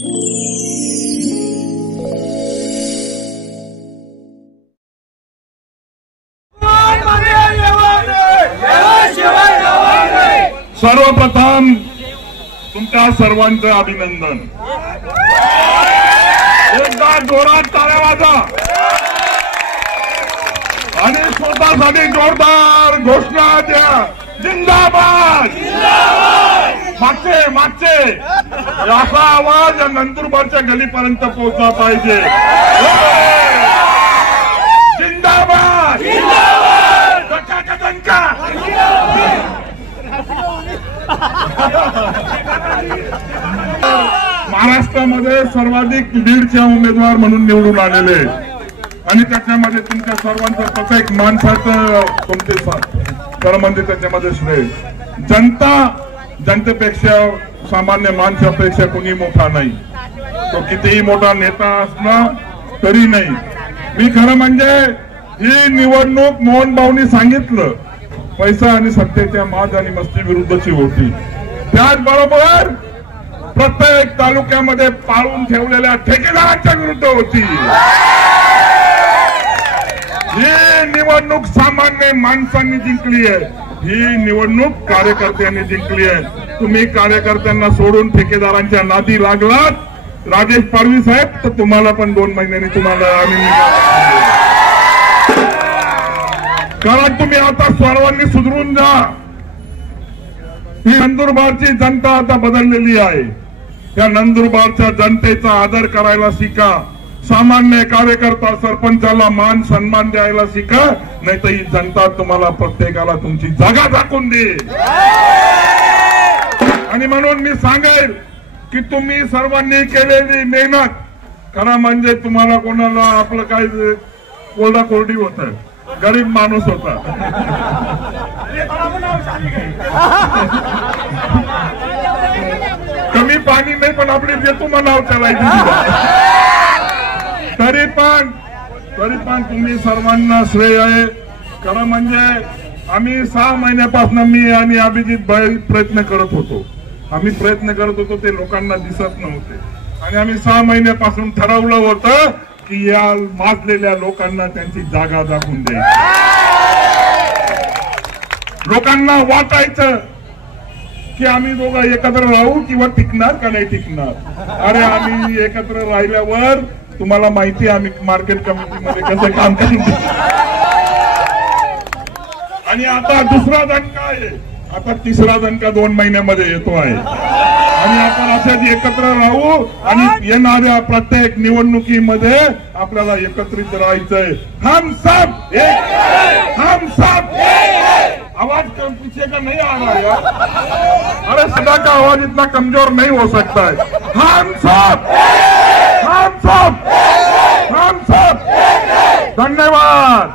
सर्वप्रथम तुमच्या सर्वांचं अभिनंदन। एकदा जोरात टाळ्या वाजा आणि स्वतःसाठी जोरदार घोषणा द्या। जिंदाबाद मागचे मागचे असा आवाज नंदुरबारच्या गलीपर्यंत पोहोचला पाहिजे। जिंदाबाद दणका महाराष्ट्रामध्ये सर्वाधिक लीडच्या उमेदवार म्हणून निवडून आलेले आणि त्याच्यामध्ये तुमच्या सर्वांचं प्रत्येक माणसाचं तुमचे खरं म्हणजे त्याच्यामध्ये श्रेय। जनतेपेक्षा सामान्य माणसापेक्षा कोणी मोठा नाही, तो कितीही मोठा नेता असला तरी नाही। मी खरं म्हणजे ही निवडणूक मोहन भाऊनी सांगितलं पैसा आणि सत्तेच्या माज आणि मस्ती विरुद्धची होती, त्याचबरोबर प्रत्येक तालुक्यामध्ये पाळून ठेवलेल्या ठेकेदारांच्या विरुद्ध होती। ही निवडणूक सामान्य माणसांनी जिंकली आहे, ही निवडणूक कार्यकर्त्यांनी जिंकली आहे। तुम्ही कार्यकर्त्यांना सोडून ठेकेदारांच्या नादी लागलात राजेश पाडवी साहेब, तर तुम्हाला पण 2 महिन्यांनी तुम्हाला कारण तुम्ही आता सर्वांनी सुधरून जा। ही नंदुरबारची जनता आता बदललेली आहे, त्या नंदुरबारच्या जनतेचा आदर करायला शिका। सामान्य कार्यकर्ता सरपंचाला मान सन्मान द्यायला शिका, नाही तर ही जनता तुम्हाला प्रत्येकाला तुमची जागा दाखवून दे। आणि म्हणून मी सांगेल की तुम्ही सर्वांनी केलेली मेहनत खरं म्हणजे तुम्हाला कोणाला आपलं काय कोरडा कोरडी होत, गरीब माणूस होता, कमी पाणी नाही पण आपली देतो म्हणाव चालायची। तरी पण तुम्ही सर्वांना श्रेय आहे। खरं म्हणजे आम्ही 6 महिन्यापासून मी आणि अभिजित भाई प्रयत्न करत होतो, ते लोकांना दिसत नव्हते आणि आम्ही 6 महिन्यापासून ठरवलं होतं की या माजलेल्या लोकांना त्यांची जागा दाखवून द्यायची। लोकांना वाटायचं की आम्ही दोघं एकत्र राहू किंवा टिकणार का नाही टिकणार। अरे आम्ही एकत्र राहिल्यावर तुम्हाला माहिती आहे आम्ही मार्केट कमिटीमध्ये कसं काम करतो। आणि आता दुसरा दणका आहे, आता तिसरा दणका 2 महिन्यामध्ये येतो आहे आणि आपण अशाच एकत्र राहू आणि येणाऱ्या प्रत्येक निवडणुकीमध्ये आपल्याला एकत्रित राहायचंय। हम सब एक, हम सब आवाज पीछे का नहीं आ रहा यार, अरे सदा का आवाज इतना कमजोर नहीं हो सकता है। हम सब धन्यवाद।